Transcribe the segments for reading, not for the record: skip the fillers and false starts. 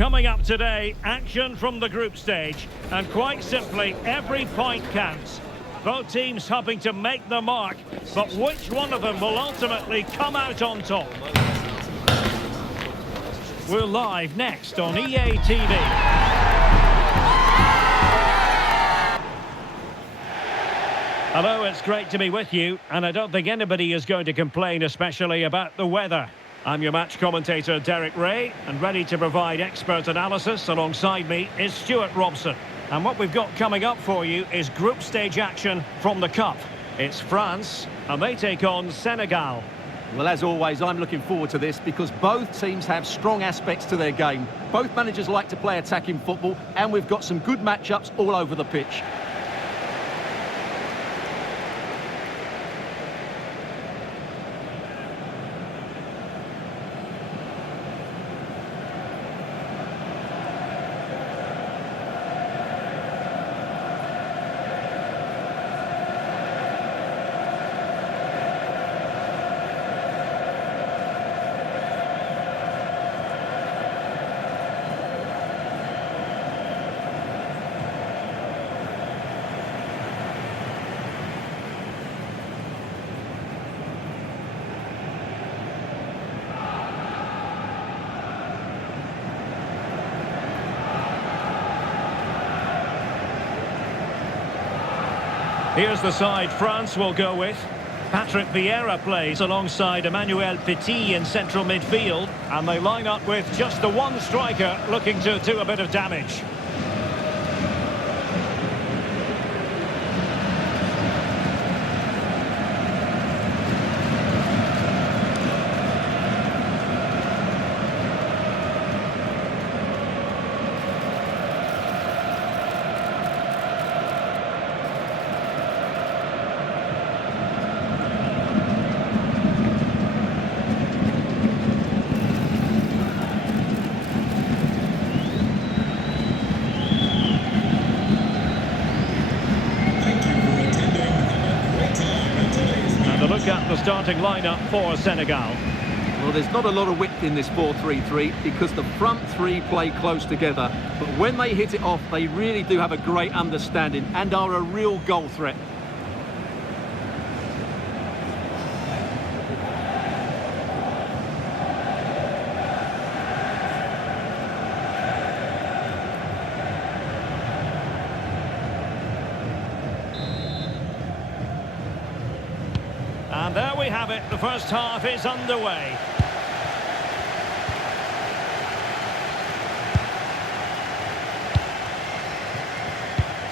Coming up today, action from the group stage. And quite simply, every point counts. Both teams hoping to make the mark, but which one of them will ultimately come out on top? We're live next on EA TV. Hello, it's great to be with you, and I don't think anybody is going to complain, especially about the weather. I'm your match commentator, Derek Ray, and ready to provide expert analysis alongside me is Stuart Robson. And what we've got coming up for you is group stage action from the Cup. It's France, and they take on Senegal. Well, as always, I'm looking forward to this because both teams have strong aspects to their game. Both managers like to play attacking football, and we've got some good matchups all over the pitch. Here's the side France will go with. Patrick Vieira plays alongside Emmanuel Petit in central midfield. And they line up with just the one striker looking to do a bit of damage. At the starting lineup for Senegal. Well, there's not a lot of width in this 4-3-3 because the front three play close together. But when they hit it off, they really do have a great understanding and are a real goal threat. And there we have it, the first half is underway.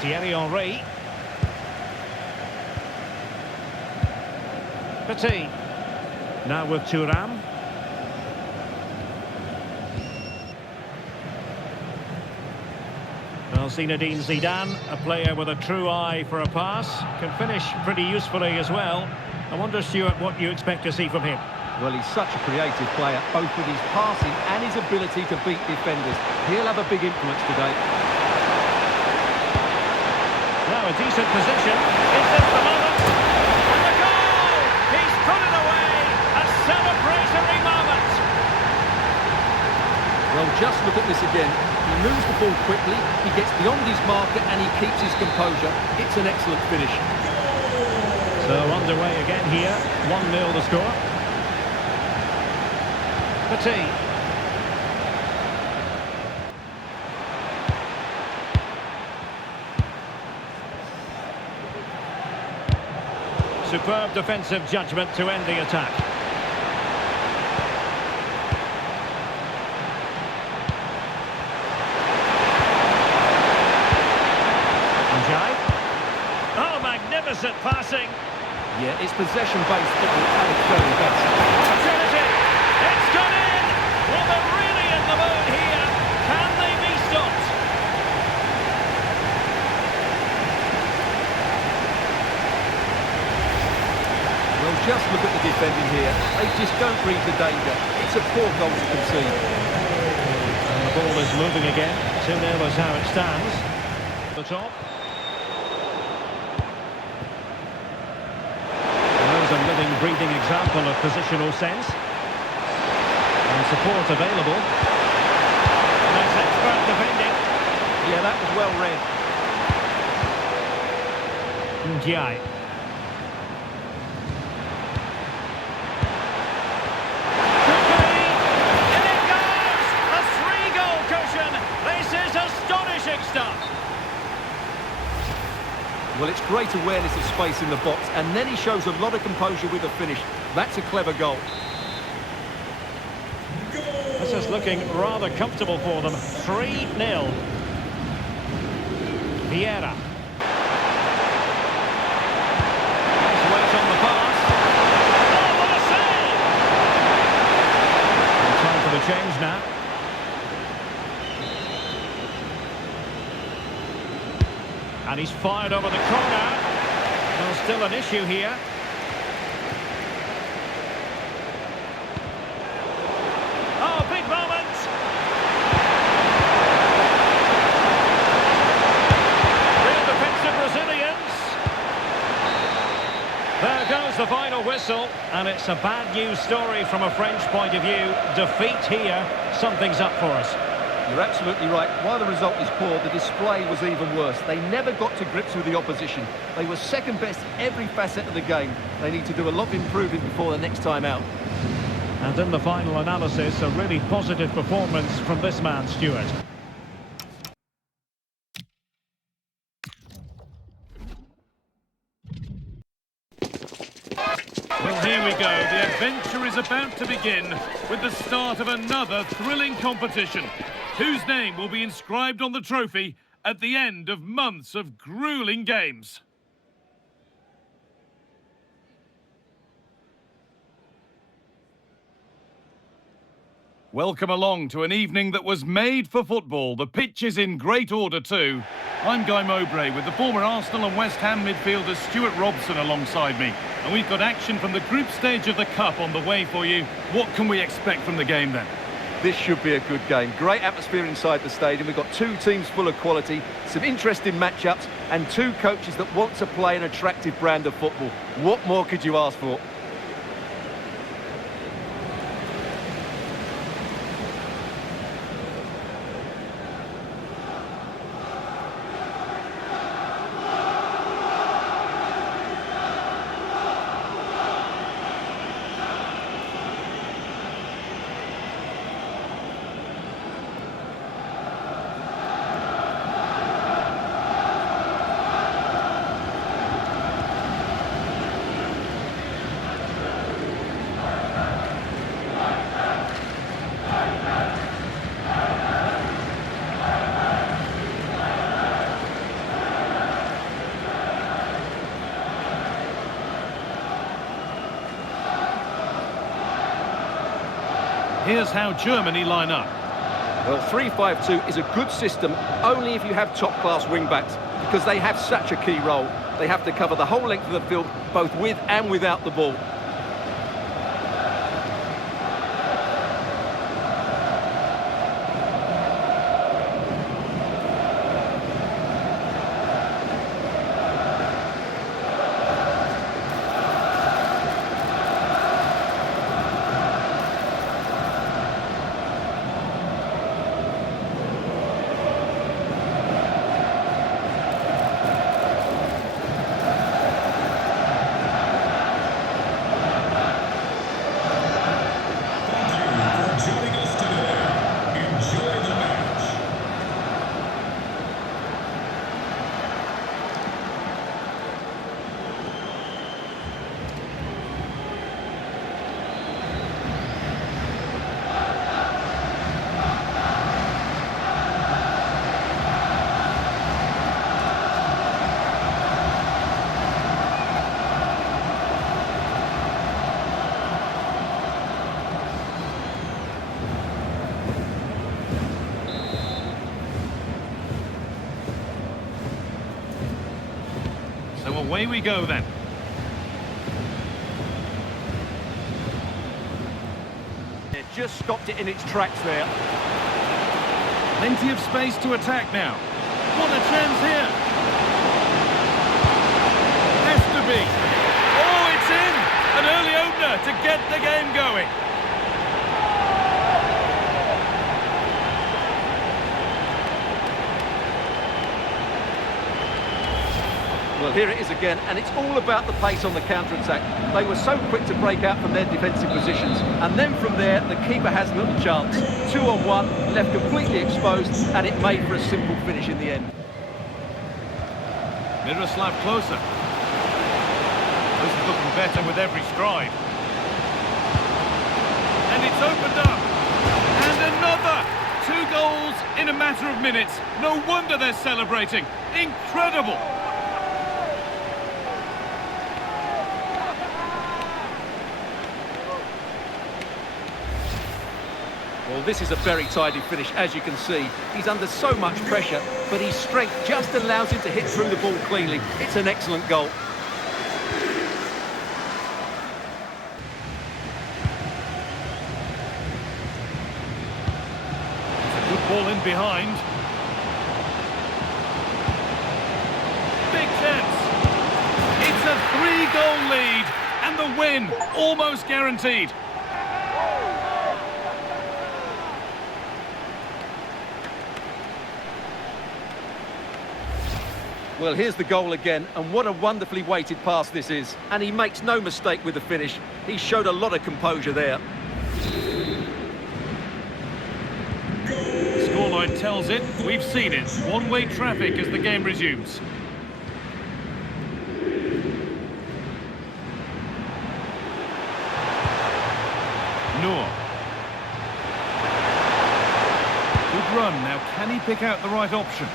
Thierry Henry. Petit. Now with Thuram. Well, Zinedine Zidane, a player with a true eye for a pass, can finish pretty usefully as well. I wonder, Stuart, what you expect to see from him. Well, he's such a creative player, both with his passing and his ability to beat defenders. He'll have a big influence today. Now a decent position. Is this the moment? And the goal! He's put it away! A celebratory moment! Well, just look at this again. He moves the ball quickly, he gets beyond his marker and he keeps his composure. It's an excellent finish. So underway again here, 1-0 the score. Petit. Superb defensive judgment to end the attack. Oh, magnificent passing. Yeah, it's possession-based football at its very best. Opportunity! It's gone in! Well, they're really in the mood here. Can they be stopped? Well, just look at the defending here. They just don't read the danger. It's a poor goal to concede. And the ball is moving again. 2-0 is how it stands. The top. A living, breathing example of positional sense. And support available. That's it. Yeah, that was well read. Ndiaye. In it goes! A 3-goal cushion! This is astonishing stuff! Well, it's great awareness of space in the box, and then he shows a lot of composure with the finish. That's a clever goal. This is looking rather comfortable for them. 3-0. Vieira. Nice weight on the pass. Oh, what a save! Time for the change now. And he's fired over the corner. There's still an issue here. Oh, big moment! Real defensive Brazilians. There goes the final whistle, and it's a bad news story from a French point of view. Defeat here, something's up for us. You're absolutely right. While the result is poor, the display was even worse. They never got to grips with the opposition. They were second best every facet of the game. They need to do a lot of improving before the next time out. And in the final analysis, a really positive performance from this man, Stuart. Well, here we go. The adventure is about to begin with the start of another thrilling competition, whose name will be inscribed on the trophy at the end of months of grueling games. Welcome along to an evening that was made for football. The pitch is in great order too. I'm Guy Mowbray with the former Arsenal and West Ham midfielder Stuart Robson alongside me. And we've got action from the group stage of the Cup on the way for you. What can we expect from the game then? This should be a good game. Great atmosphere inside the stadium. We've got two teams full of quality, some interesting matchups, and two coaches that want to play an attractive brand of football. What more could you ask for? Here's how Germany line up. Well, 3-5-2 is a good system only if you have top-class wing-backs, because they have such a key role. They have to cover the whole length of the field, both with and without the ball. So away we go then. It just stopped it in its tracks there. Plenty of space to attack now. What a chance here. Has to be. Oh, it's in. An early opener to get the game going. Well, here it is again, and it's all about the pace on the counter-attack. They were so quick to break out from their defensive positions, and then from there, the keeper has little chance. 2-on-1, left completely exposed, and it made for a simple finish in the end. Miroslav closer. This is looking better with every stride. And it's opened up. And another! 2 goals in a matter of minutes. No wonder they're celebrating. Incredible! Well, this is a very tidy finish, as you can see. He's under so much pressure, but his strength just allows him to hit through the ball cleanly. It's an excellent goal. Ball in behind. Big chance. It's a 3-goal lead and the win almost guaranteed. Well, here's the goal again, and what a wonderfully weighted pass this is. And he makes no mistake with the finish. He showed a lot of composure there. Scoreline tells it, we've seen it. One-way traffic as the game resumes. Noor. Good run, now can he pick out the right option?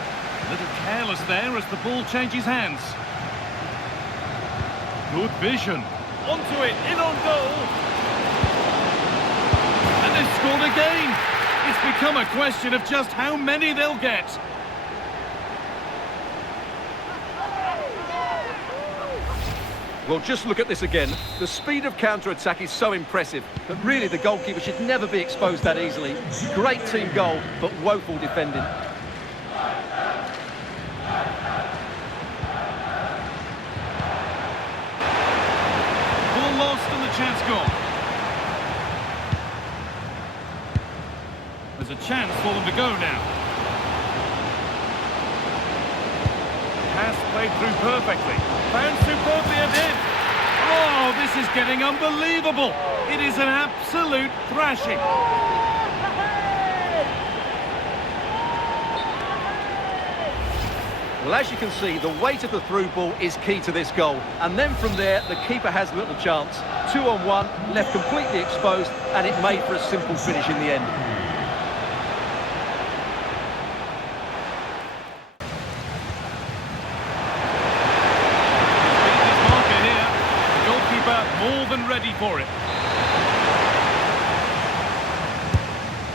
A little careless there as the ball changes hands. Good vision. Onto it, in on goal. And they've scored again. It's become a question of just how many they'll get. Well, just look at this again. The speed of counter-attack is so impressive, but really the goalkeeper should never be exposed that easily. Great team goal, but woeful defending. Ball lost and the chance gone. There's a chance for them to go now. Pass played through perfectly. Found superbly ahead. Oh, this is getting unbelievable. It is an absolute thrashing. Well, as you can see, the weight of the through ball is key to this goal. And then from there, the keeper has little chance. 2-on-1, left completely exposed, and it made for a simple finish in the end. More than ready for it.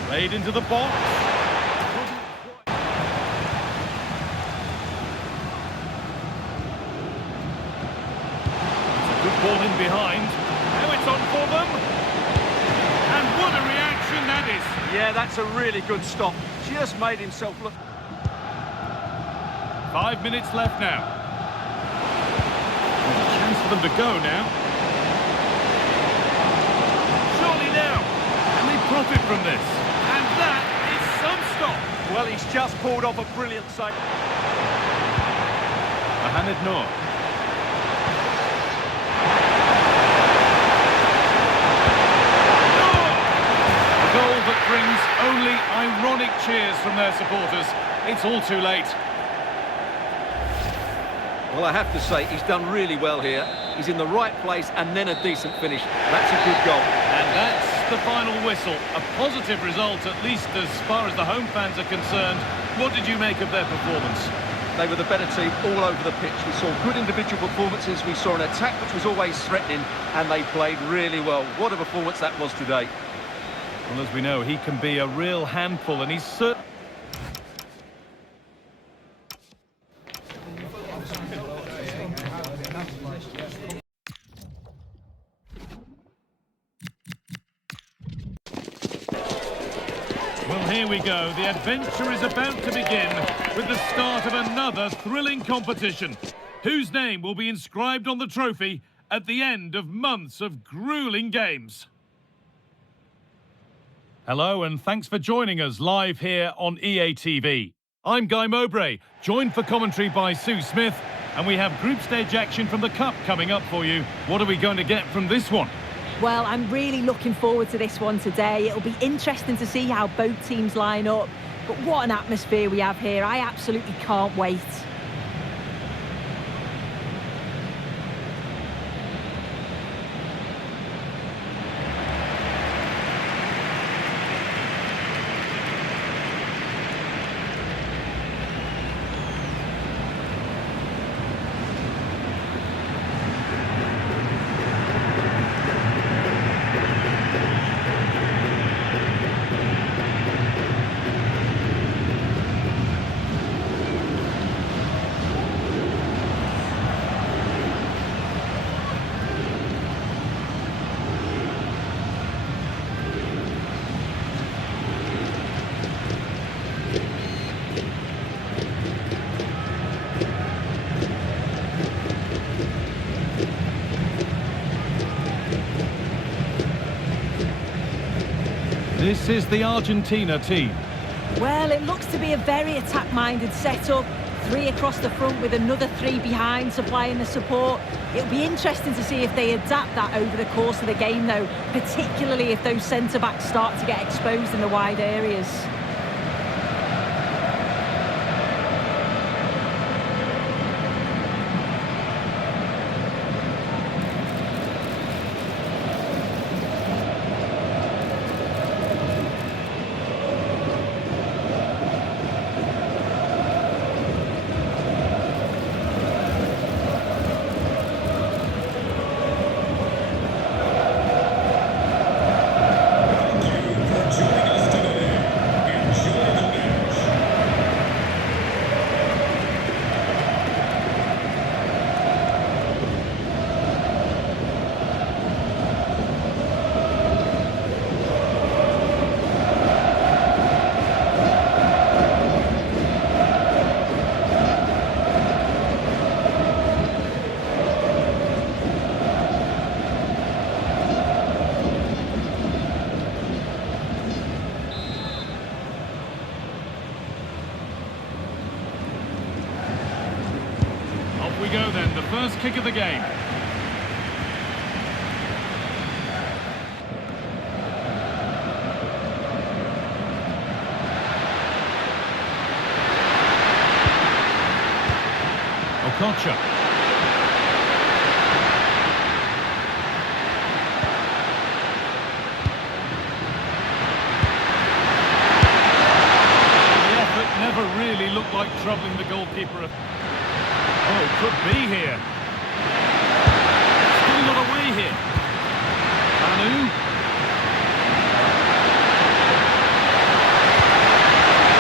Played into the box. It's a good ball in behind. Now it's on for them. And what a reaction that is. Yeah, that's a really good stop. Just made himself look... 5 minutes left now. There's a chance for them to go now. Profit from this, and that is some stop. Well, he's just pulled off a brilliant save. Mohamed Noor. A goal that brings only ironic cheers from their supporters. It's all too late. Well, I have to say, he's done really well here. He's in the right place and then a decent finish. That's a good goal. And that's the final whistle. A positive result, at least as far as the home fans are concerned. What did you make of their performance? They were the better team all over the pitch. We saw good individual performances. We saw an attack which was always threatening, and they played really well. What a performance that was today. Well, as we know, he can be a real handful, and he's certainly... Well, here we go. The adventure is about to begin with the start of another thrilling competition. Whose name will be inscribed on the trophy at the end of months of grueling games? Hello, and thanks for joining us live here on EA TV. I'm Guy Mowbray, joined for commentary by Sue Smith, And we have group stage action from the Cup coming up for you. What are we going to get from this one? Well, I'm really looking forward to this one today. It'll be interesting to see how both teams line up. But what an atmosphere we have here. I absolutely can't wait. This is the Argentina team. Well, it looks to be a very attack-minded setup. 3 across the front with another 3 behind supplying the support. It'll be interesting to see if they adapt that over the course of the game, though, particularly if those centre-backs start to get exposed in the wide areas. We go then, the first kick of the game. Skoczek. The effort never really looked like troubling the goalkeeper. Oh, could be here. Still not away here. Manu.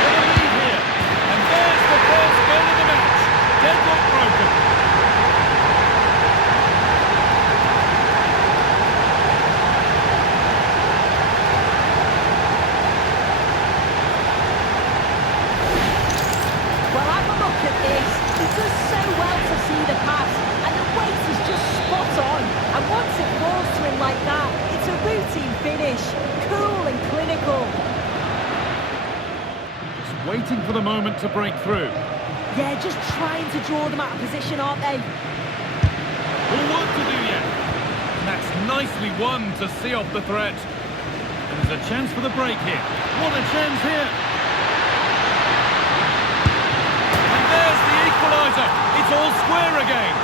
What a lead here. And there's the first goal of the match. Deadlock broken. Well, have a look at this. He does so well to see the pass, and the weight is just spot on. And once it falls to him like that, it's a routine finish. Cool and clinical. Just waiting for the moment to break through. Yeah, just trying to draw them out of position, aren't they? More work to do yet. And that's nicely won to see off the threat. And there's a chance for the break here. What a chance here. And there's the equaliser. It's all square again.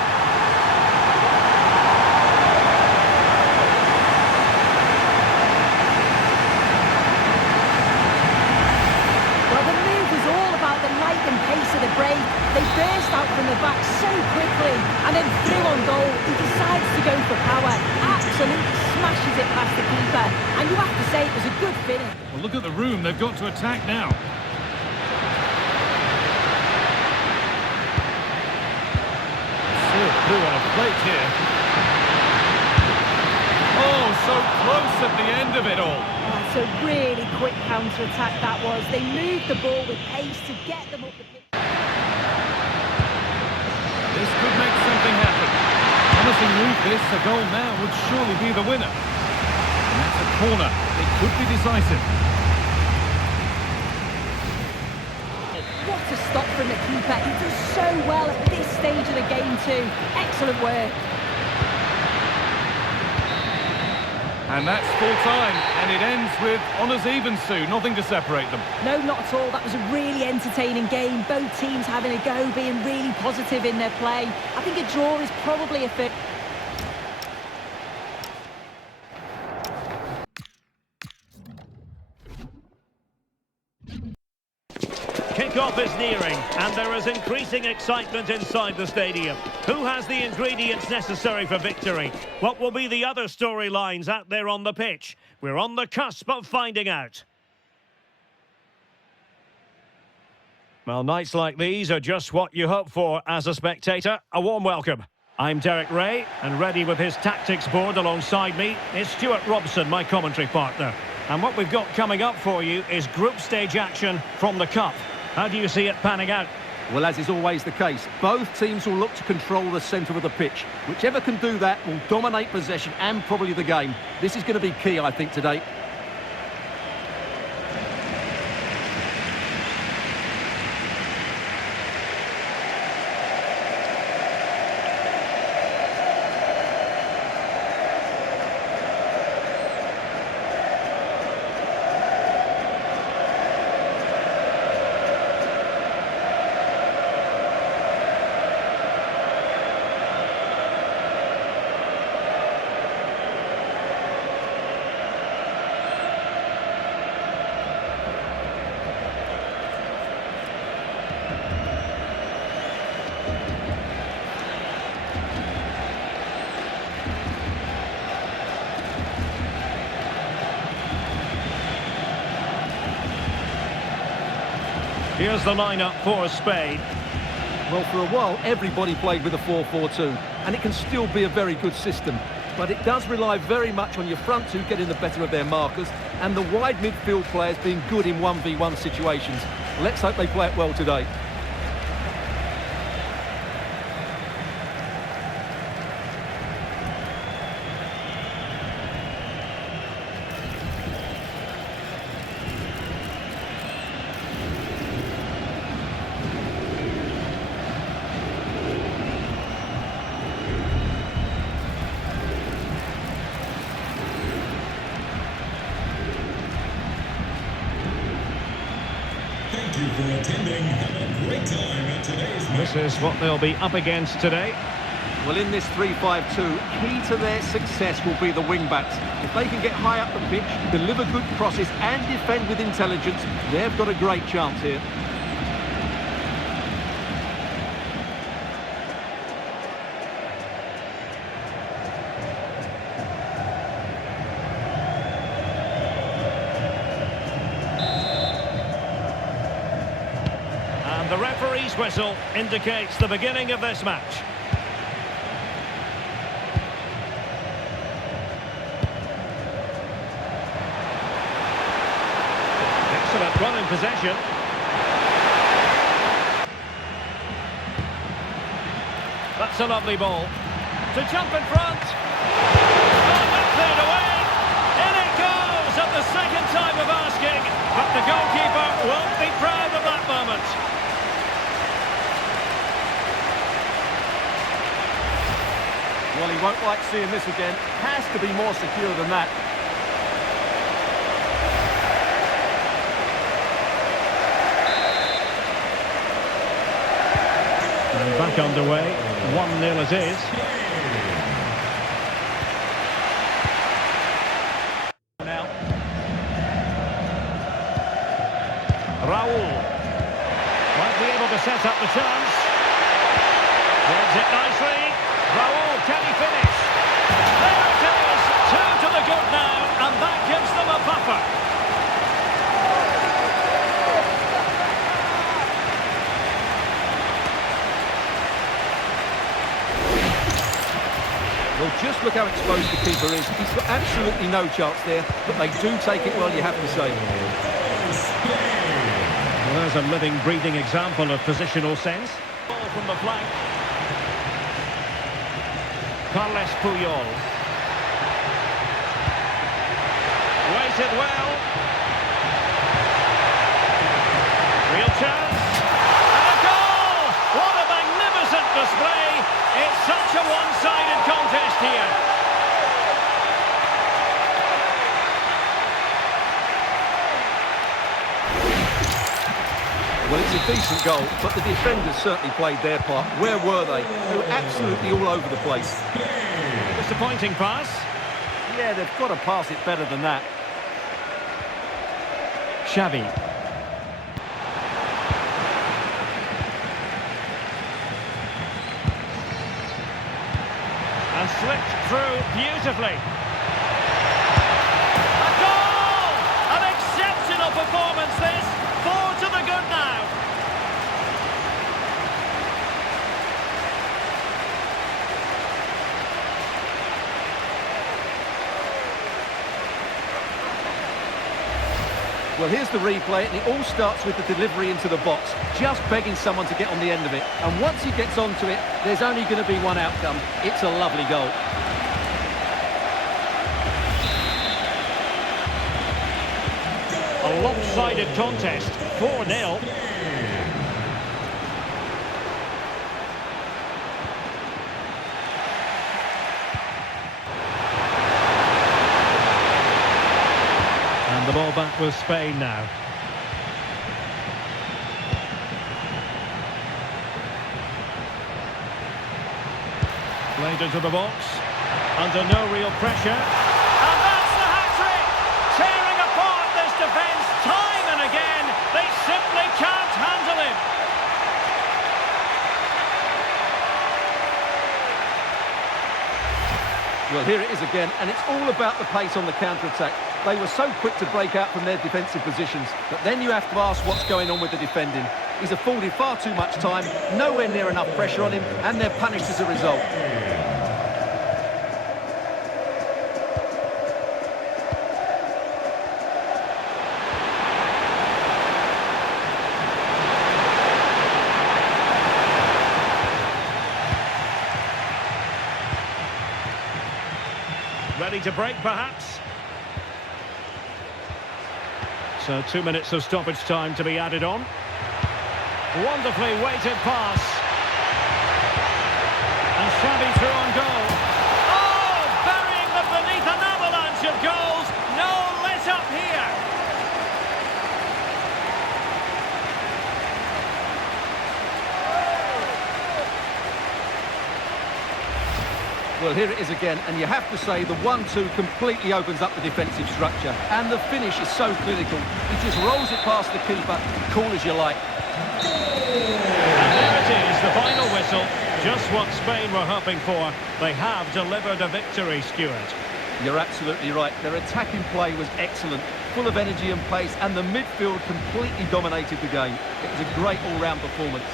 Well, the move was all about the lightning pace of the break. They burst out from the back so quickly, and then through on goal, he decides to go for power. Absolutely smashes it past the keeper, and you have to say it was a good finish. Well, look at the room. They've got to attack now. Served through on a plate here. Oh, so close at the end of it all. That's a really quick counter-attack that was. They moved the ball with pace to get them up the pitch. This could make something happen. Promising move this. A goal now would surely be the winner. And that's a corner. It could be decisive. What a to stop from the keeper. He does so well at this stage of the game too. Excellent work. And that's full time, and it ends with honours even, Sue. Nothing to separate them. No, not at all. That was a really entertaining game. Both teams having a go, being really positive in their play. I think a draw is probably a fit. Kick-off is nearing, and there is increasing excitement inside the stadium. Who has the ingredients necessary for victory? What will be the other storylines out there on the pitch? We're on the cusp of finding out. Well, nights like these are just what you hope for as a spectator. A warm welcome. I'm Derek Ray, and ready with his tactics board alongside me is Stuart Robson, my commentary partner. And what we've got coming up for you is group stage action from the Cup. How do you see it panning out? Well, as is always the case, both teams will look to control the centre of the pitch. Whichever can do that will dominate possession and probably the game. This is going to be key, I think, today. Here's the lineup for Spain. Well, for a while, everybody played with a 4-4-2, and it can still be a very good system. But it does rely very much on your front two getting the better of their markers, and the wide midfield players being good in 1v1 situations. Let's hope they play it well today. Thank you for attending. Have a great time at today's match. This is what they'll be up against today. Well, in this 3-5-2, key to their success will be the wing-backs. If they can get high up the pitch, deliver good crosses and defend with intelligence, they've got a great chance here. And the referee's whistle indicates the beginning of this match. Excellent run in possession. That's a lovely ball. To jump in front. Oh, that cleared away. In it goes at the second time of asking. But the goalkeeper won't be proud of that moment. Well, he won't like seeing this again. Has to be more secure than that. And back underway, 1-0 it is. Now, Raul might be able to set up the chance. Heads it nicely. Raul, can he finish? There it is! 2 to the good now, and that gives them a buffer. well, just look how exposed the keeper is. He's got absolutely no chance there, but they do take it well, you have to say. Well, there's a living, breathing example of positional sense. Ball from the flank. Carles Puyol. Waited well. Real chance. display. It's such a one-sided contest here. Well, it's a decent goal, but the defenders certainly played their part. Where were they? They were absolutely all over the place. Disappointing pass. Yeah, they've got to pass it better than that. Xavi. And slipped through beautifully. A goal! An exceptional performance this. 4 to the good now. Well, here's the replay, and it all starts with the delivery into the box, just begging someone to get on the end of it. And once he gets onto it, there's only going to be one outcome. It's a lovely goal. A lopsided contest, 4-0. And the ball back with Spain now. Played into the box, under no real pressure. And that's the hat-trick! Tearing apart this defence time and again. They simply can't handle him. Well, here it is again, and it's all about the pace on the counter-attack. They were so quick to break out from their defensive positions, but then you have to ask what's going on with the defending. He's afforded far too much time, nowhere near enough pressure on him, and they're punished as a result. Ready to break, perhaps? So 2 minutes of stoppage time to be added on. Wonderfully weighted pass. And Xavi through on goal. Oh, burying them beneath an avalanche of goals. No let up here. Well, here it is again, and you have to say the 1-2 completely opens up the defensive structure. And the finish is so clinical. He just rolls it past the keeper, cool as you like. And there it is, the final whistle. Just what Spain were hoping for. They have delivered a victory, Stuart. You're absolutely right. Their attacking play was excellent, full of energy and pace, and the midfield completely dominated the game. It was a great all-round performance.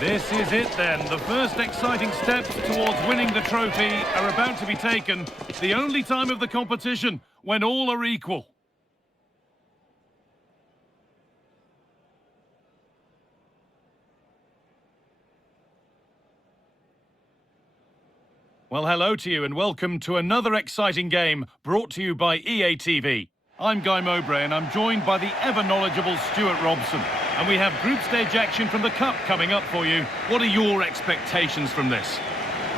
This is it then. The first exciting steps towards winning the trophy are about to be taken. The only time of the competition when all are equal. Well, hello to you and welcome to another exciting game brought to you by EA TV. I'm Guy Mowbray and I'm joined by the ever-knowledgeable Stuart Robson. And we have group stage action from the Cup coming up for you. What are your expectations from this?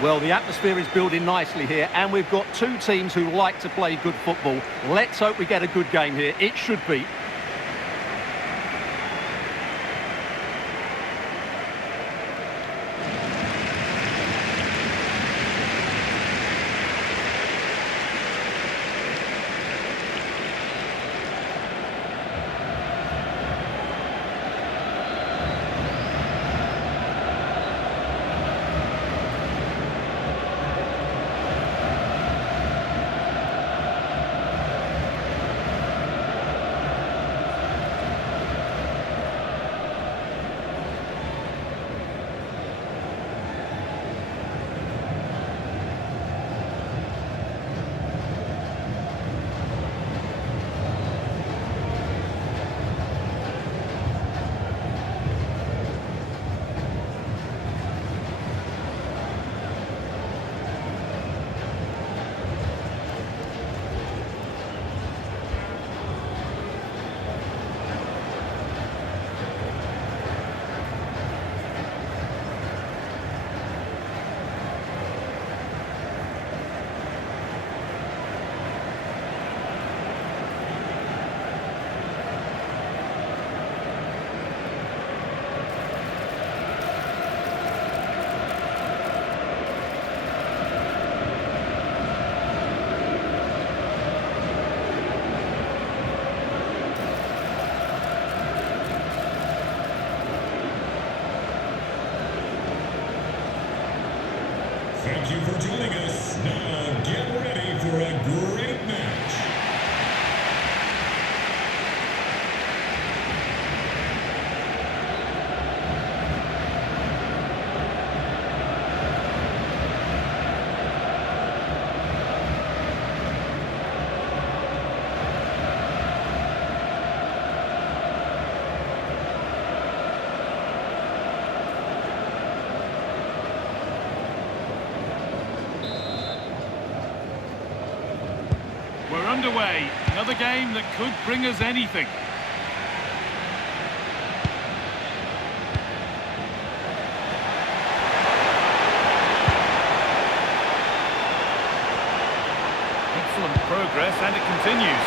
Well, the atmosphere is building nicely here, and we've got two teams who like to play good football. Let's hope we get a good game here. It should be. Thank you for joining us. Now get ready for a great match. We're underway. Another game that could bring us anything. Excellent progress, and it continues.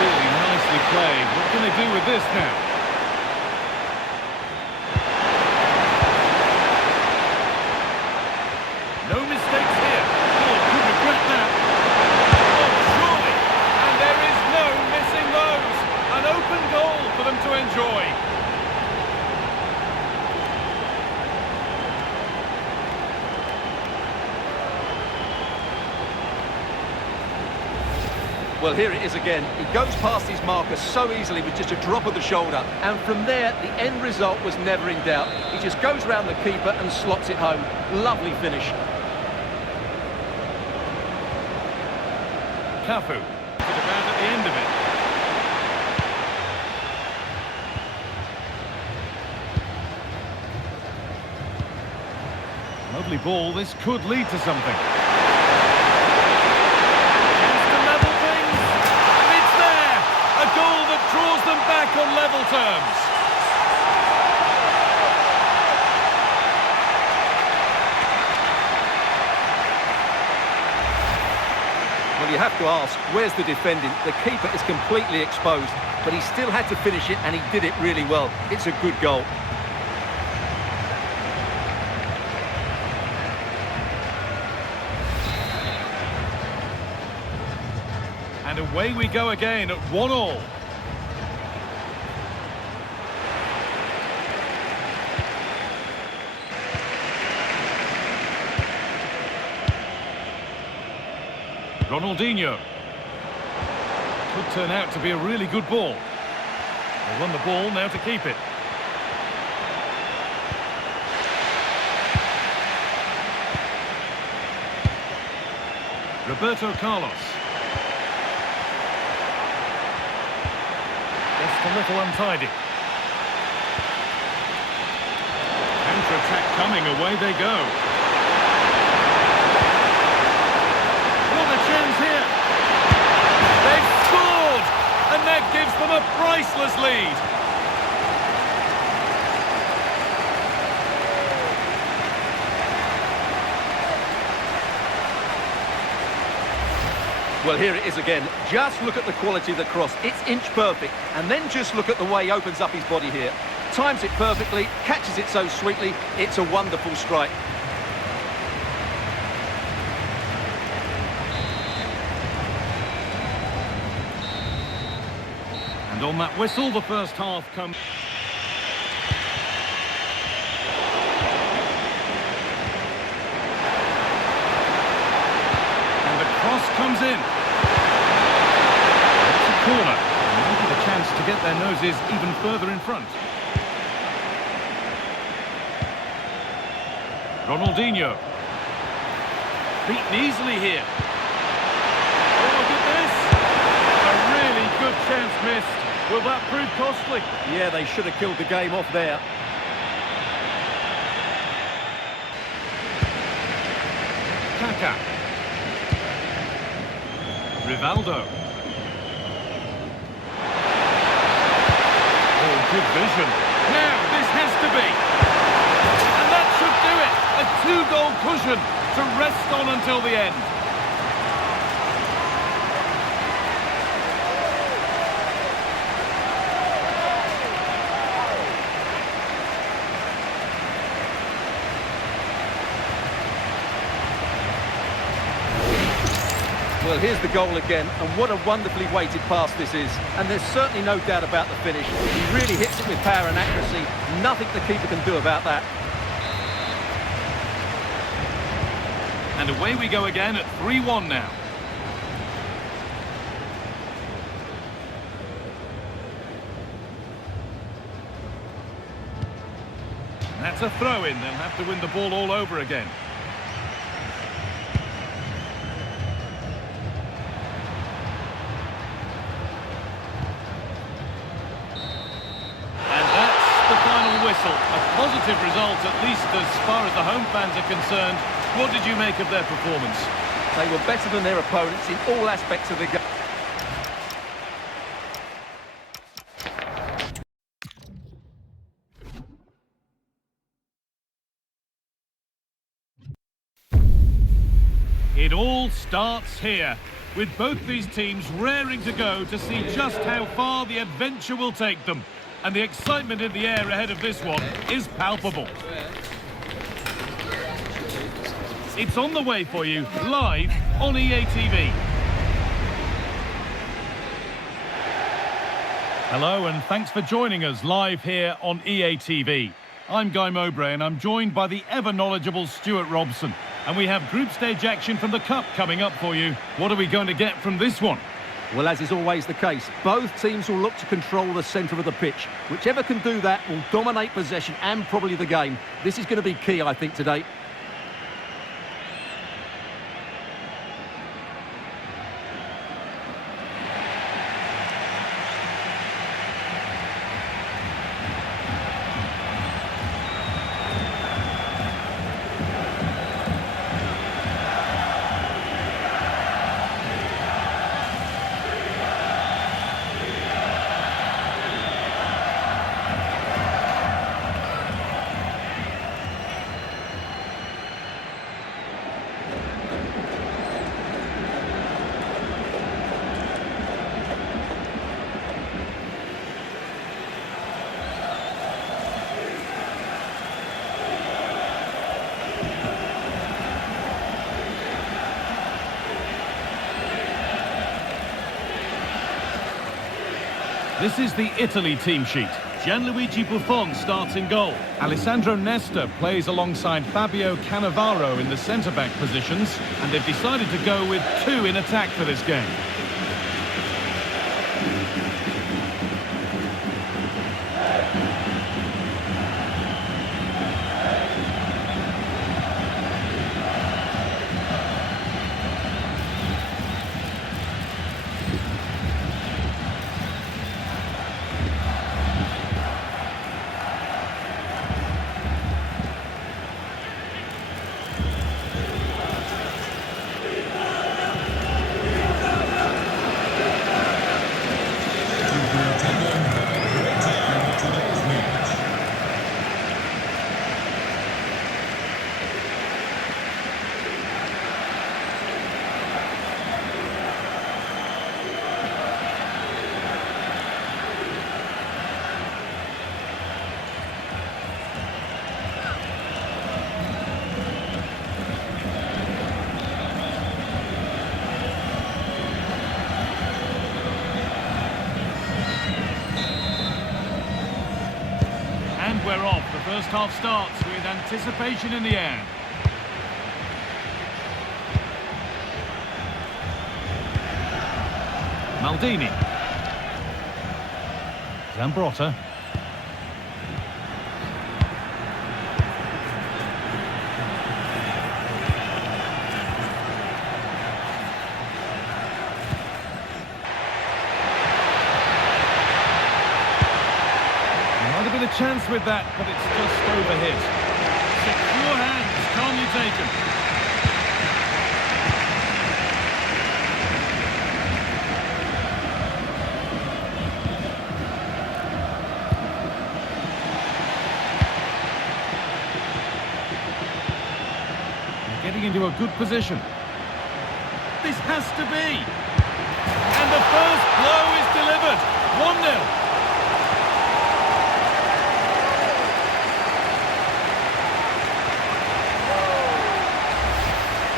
Really nicely played. What can they do with this now? No mistakes here. Oh, could regret that. An open goal for them to enjoy. Well, here it is again. He goes past his marker so easily with just a drop of the shoulder. And from there, the end result was never in doubt. He just goes round the keeper and slots it home. Lovely finish. Cafu. To the ground at the end of it. Lovely ball, this could lead to something. Chance to level things, and it's there! A goal that draws them back on level terms. Well, you have to ask, where's the defending? The keeper is completely exposed, but he still had to finish it, and he did it really well. It's a good goal. And away we go again at 1-1. Ronaldinho. Could turn out to be a really good ball. They won the ball, now to keep it. Roberto Carlos. Just a little untidy. Counter-attack coming, away they go. What a chance here! They've scored! And that gives them a priceless lead. Well, here it is again. Just look at the quality of the cross. It's inch perfect. And then just look at the way he opens up his body here. Times it perfectly, catches it so sweetly. It's a wonderful strike. And on that whistle, the first half comes. And the cross comes in. It's a corner. And maybe the chance to get their noses even further in front. Ronaldinho. Beaten easily here. Oh, look at this! A really good chance missed. Will that prove costly? Yeah, they should have killed the game off there. Kaka. Rivaldo. Oh, good vision. Now, this has to be. And that should do it. A two-goal cushion to rest on until the end. Well, here's the goal again, and what a wonderfully weighted pass this is. And there's certainly no doubt about the finish. He really hits it with power and accuracy. Nothing the keeper can do about that. And away we go again at 3-1 now. That's a throw-in. They'll have to win the ball all over again. And that's the final whistle. A positive result, at least as far as the home fans are concerned. What did you make of their performance? They were better than their opponents in all aspects of the game. It all starts here, with both these teams raring to go to see just how far the adventure will take them. And the excitement in the air ahead of this one is palpable. It's on the way for you, live on EA TV. Hello and thanks for joining us live here on EA TV. I'm Guy Mowbray and I'm joined by the ever-knowledgeable Stuart Robson. And we have group stage action from the Cup coming up for you. What are we going to get from this one? Well, as is always the case, both teams will look to control the centre of the pitch. Whichever can do that will dominate possession and probably the game. This is going to be key, I think, today. This is the Italy team sheet. Gianluigi Buffon starts in goal. Alessandro Nesta plays alongside Fabio Cannavaro in the centre-back positions. And they've decided to go with two in attack for this game. We're off. The first half starts with anticipation in the air. Maldini. Zambrotta. A chance with that, but it's just overhit. Secure hands, calmly taken. They're getting into a good position. This has to be. And the first blow is delivered. 1-0.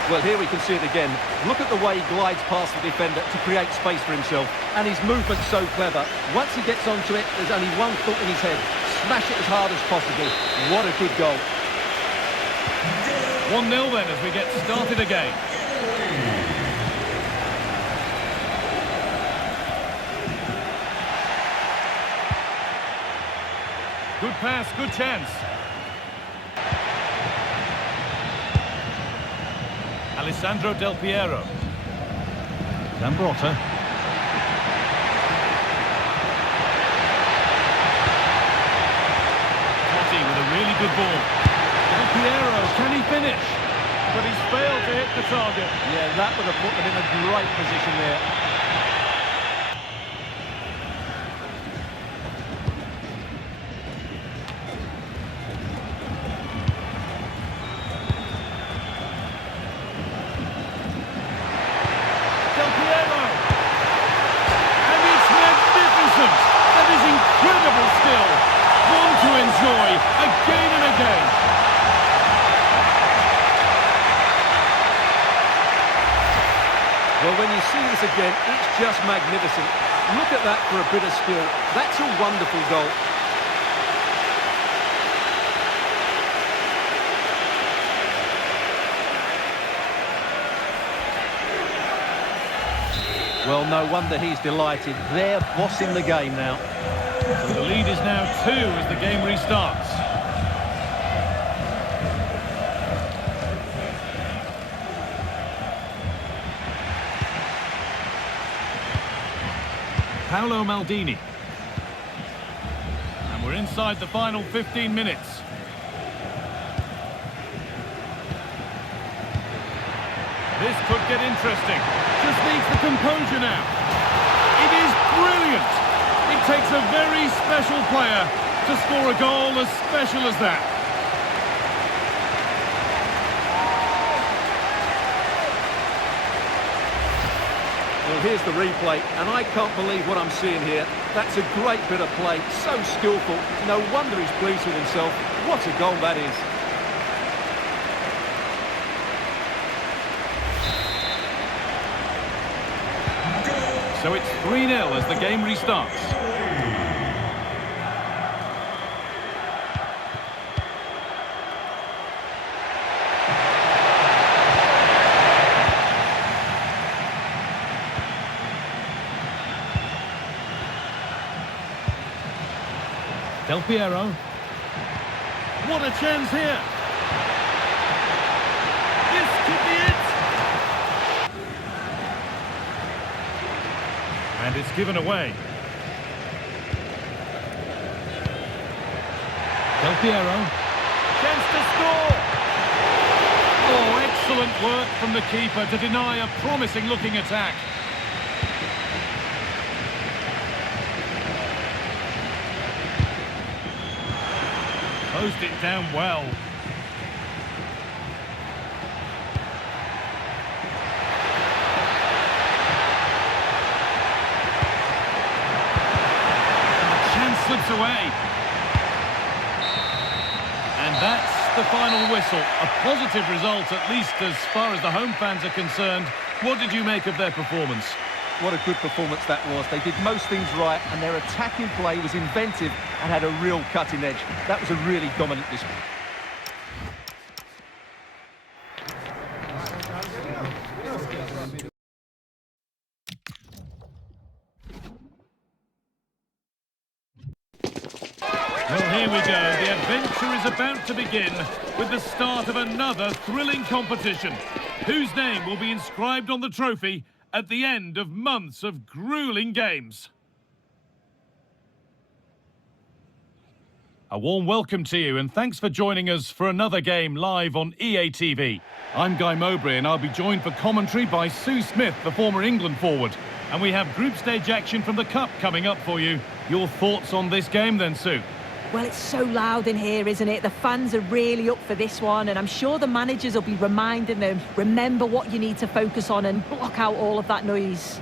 Well, here we can see it again. Look at the way he glides past the defender to create space for himself. And his movement's so clever. Once he gets onto it, there's only one thought in his head. Smash it as hard as possible. What a good goal. 1-0 then as we get started again. Good pass, good chance. Alessandro Del Piero. Zambrotta. Totti with a really good ball. Del Piero, can he finish? But he's failed to hit the target. Yeah, that would have put them in a great position there. Del Piero! And it's magnificent! That is incredible skill! One to enjoy again and again. Well, when you see this again, it's just magnificent. Look at that for a bit of skill. That's a wonderful goal. Well, no wonder he's delighted. They're bossing the game now. So the lead is now 2 as the game restarts. Paolo Maldini. And we're inside the final 15 minutes. This could get interesting. Just needs the composure now. It is brilliant. It takes a very special player to score a goal as special as that. Well, here's the replay, and I can't believe what I'm seeing here. That's a great bit of play, so skillful. No wonder he's pleased with himself. What a goal that is. So it's 3-0 as the game restarts. Del Piero. What a chance here. This could be it. And it's given away. Del Piero. Chance to score. Oh, excellent work from the keeper to deny a promising looking attack. Closed it down well. And the chance slips away. And that's the final whistle. A positive result, at least as far as the home fans are concerned. What did you make of their performance? What a good performance that was. They did most things right, and their attacking play was inventive and had a real cutting edge. That was a really dominant display. Well, here we go. The adventure is about to begin with the start of another thrilling competition. Whose name will be inscribed on the trophy at the end of months of grueling games? A warm welcome to you, and thanks for joining us for another game live on EA TV. I'm Guy Mowbray, and I'll be joined for commentary by Sue Smith, the former England forward. And we have group stage action from the Cup coming up for you. Your thoughts on this game then, Sue? Well, it's so loud in here, isn't it? The fans are really up for this one, and I'm sure the managers will be reminding them, remember what you need to focus on and block out all of that noise.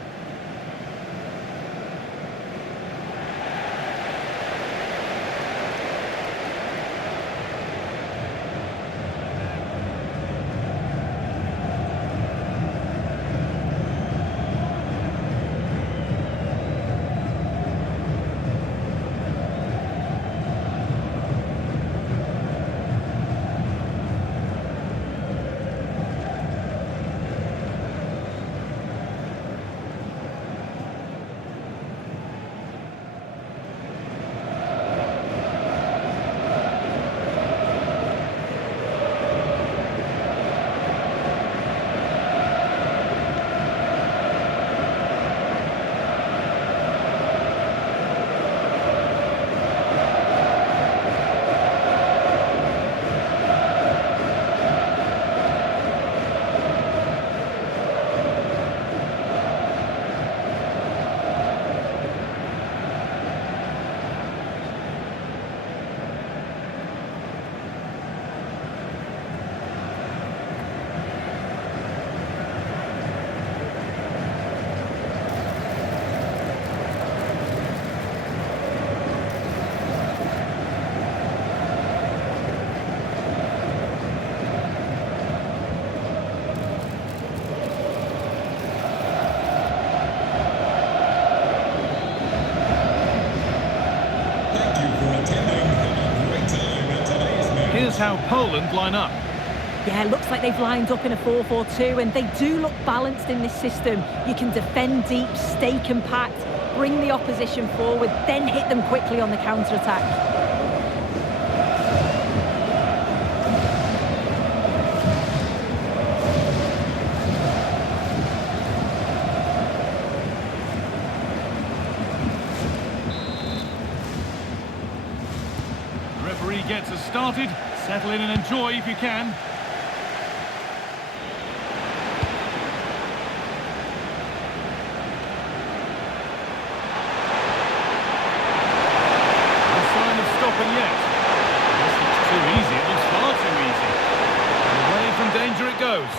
us how Poland line up. Yeah, looks like they've lined up in a 4-4-2, and they do look balanced in this system. You can defend deep, stay compact, bring the opposition forward, then hit them quickly on the counter-attack. The referee gets us started. Settle in and enjoy if you can. Yet. This looks too easy, it looks far too easy. And away from danger it goes.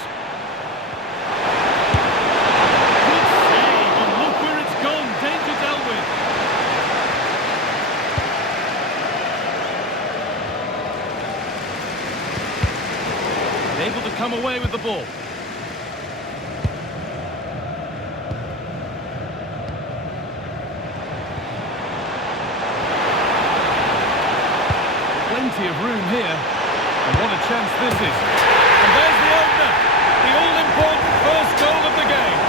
Good save, and look where it's gone, danger dealt with. Able to come away with the ball. Plenty of room here, and what a chance this is. And there's the opener, the all-important first goal of the game.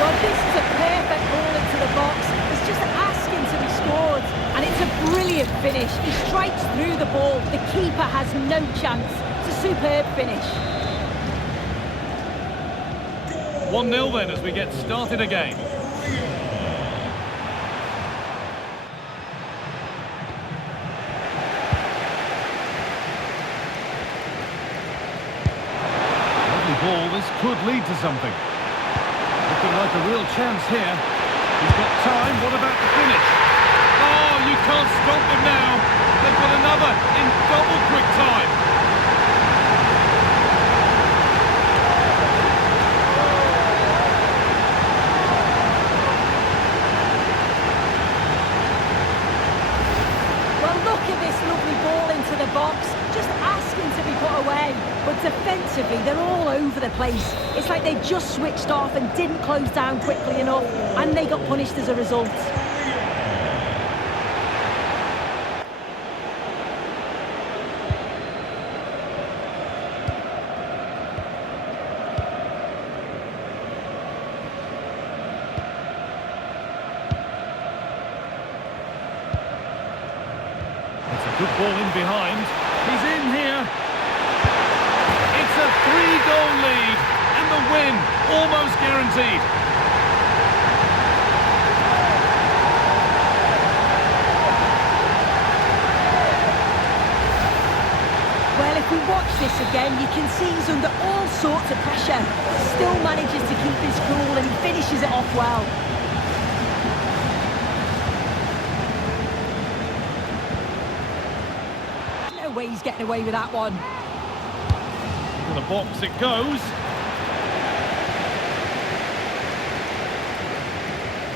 Well, this is a perfect ball into the box. It's just asking to be scored. And it's a brilliant finish. He strikes through the ball. The keeper has no chance. It's a superb finish. 1-0 then as we get started again. Lovely ball. This could lead to something. Looking like a real chance here. He's got time. What about the finish? Oh, you can't stop them now. They've got another in double quick time. Well, look at this lovely ball into the box. Just asking to be put away. But defensively, they're all over the place. It's like they just switched off and didn't close down quickly enough. And they got punished as a result. Good ball in behind. He's in here. It's a 3-goal lead. And the win almost guaranteed. Well, if we watch this again, you can see he's under all sorts of pressure. Still manages to keep his cool and he finishes it off well. No way he's getting away with that one. To the box it goes.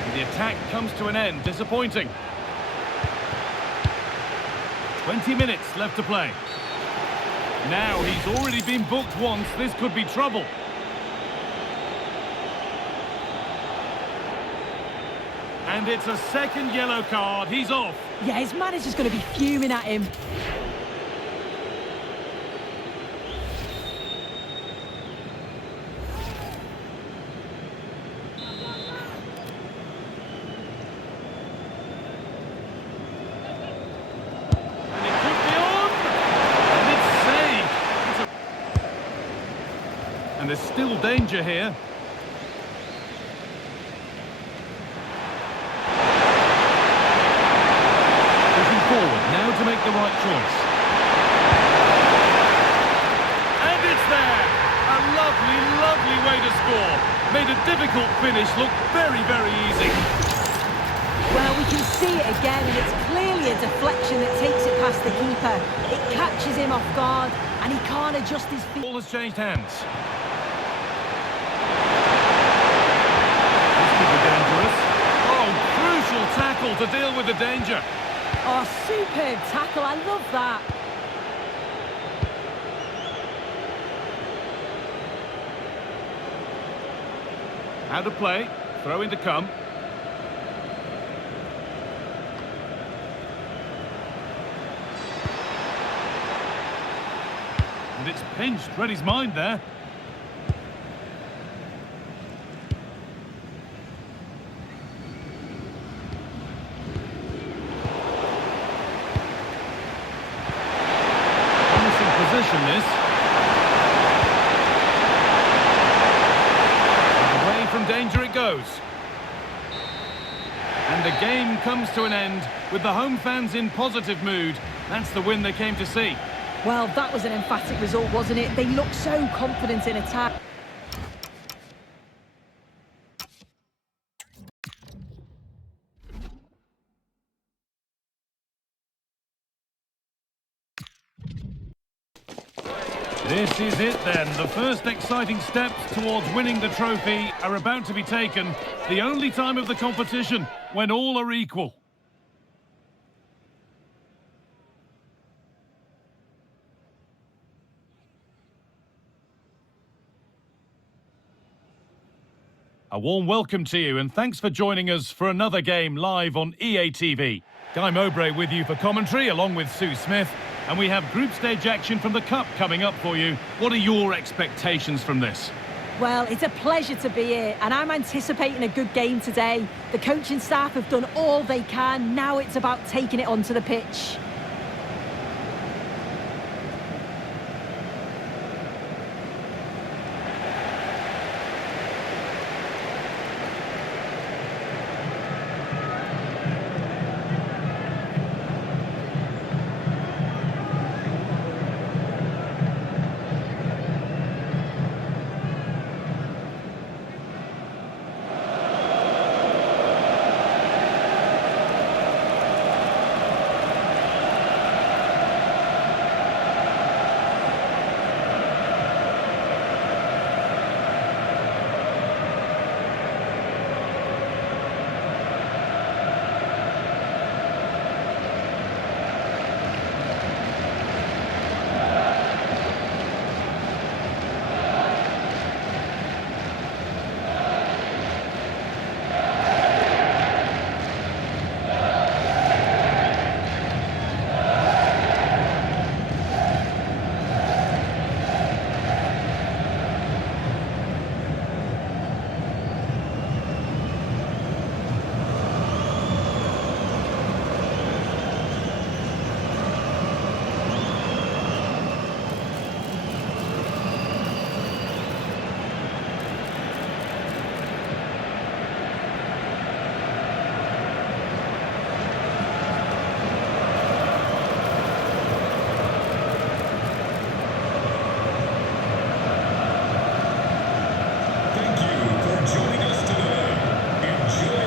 And the attack comes to an end. Disappointing. 20 minutes left to play. Now he's already been booked once. This could be trouble. And it's a second yellow card. He's off. Yeah, his manager's going to be fuming at him. And it could be on. And it's saved. And there's still danger here. Forward now to make the right choice. And it's there! A lovely, lovely way to score. Made a difficult finish look very, very easy. Well, we can see it again, and it's clearly a deflection that takes it past the keeper. It catches him off guard, and he can't adjust his feet. Ball has changed hands. This could be dangerous. Oh, crucial tackle to deal with the danger. Oh, superb tackle. I love that. How to play. Throw in to come. And it's pinched. Read his mind there. Position this. Away from danger it goes. And the game comes to an end with the home fans in positive mood. That's the win they came to see. Well, that was an emphatic result, wasn't it? They looked so confident in attack. This is it then. The first exciting steps towards winning the trophy are about to be taken. The only time of the competition when all are equal. A warm welcome to you and thanks for joining us for another game live on EA TV. Guy Mowbray with you for commentary along with Sue Smith. And we have group stage action from the Cup coming up for you. What are your expectations from this? Well, it's a pleasure to be here, and I'm anticipating a good game today. The coaching staff have done all they can. Now it's about taking it onto the pitch.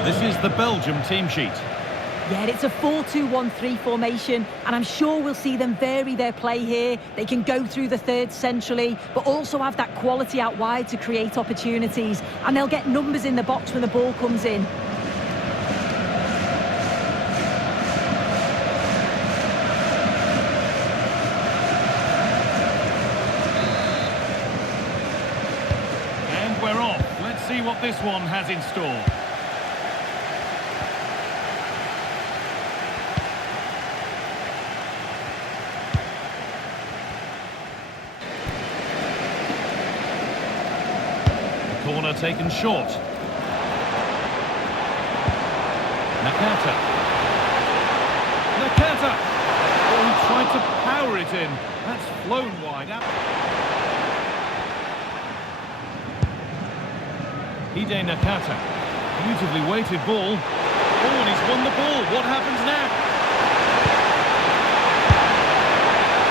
This is the Belgium team sheet. Yeah, it's a 4-2-1-3 formation, and I'm sure we'll see them vary their play here. They can go through the third centrally, but also have that quality out wide to create opportunities, and they'll get numbers in the box when the ball comes in. And we're off. Let's see what this one has in store. Corner taken short. Nakata. Oh, he tried to power it in. That's flown wide out. Hide Nakata. Beautifully weighted ball. Oh, and he's won the ball. What happens now?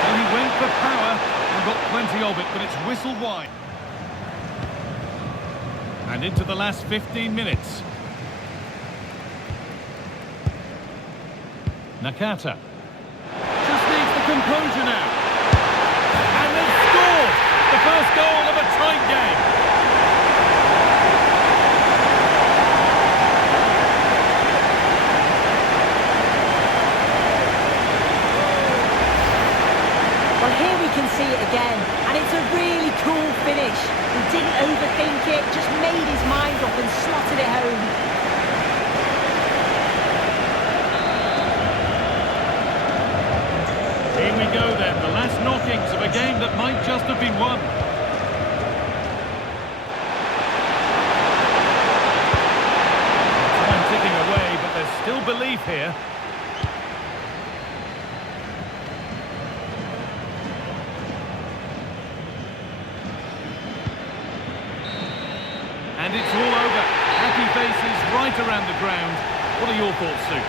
And he went for power and got plenty of it, but it's whistled wide. And into the last 15 minutes. Nakata. Just needs the composure now. And they've scored! The first goal of a tight game. Well, here we can see it again, and it's a really cool finish. He didn't overthink it, just made his mind lined up and slotted it home. Here we go then, the last knockings of a game that might just have been won. Time ticking away, but there's still belief here. And it's all over. Happy faces right around the ground. What are your thoughts, Sue?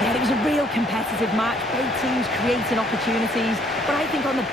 Yeah, it was a real competitive match, both teams creating opportunities, but I think on the